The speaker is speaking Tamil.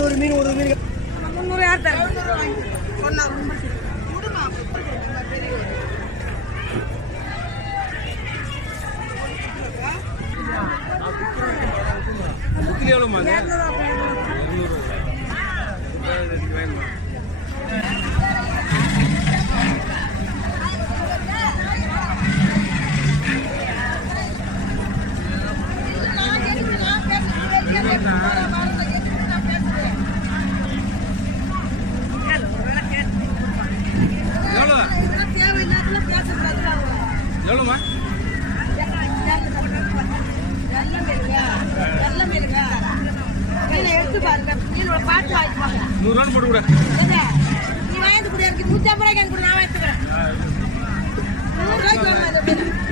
ஒரு மீன் 300 யார் தர எவ்வளோமா? எடுத்து பாருங்க மீனோட பாட்டு வாங்கிப்பாங்க. 100 ரூபா போட்டு கூட நீ வாங்கி கூட 150 ரூபாய்க்கு கூட நான் எடுத்துக்கிறேன். 100 ரூபாய்க்கு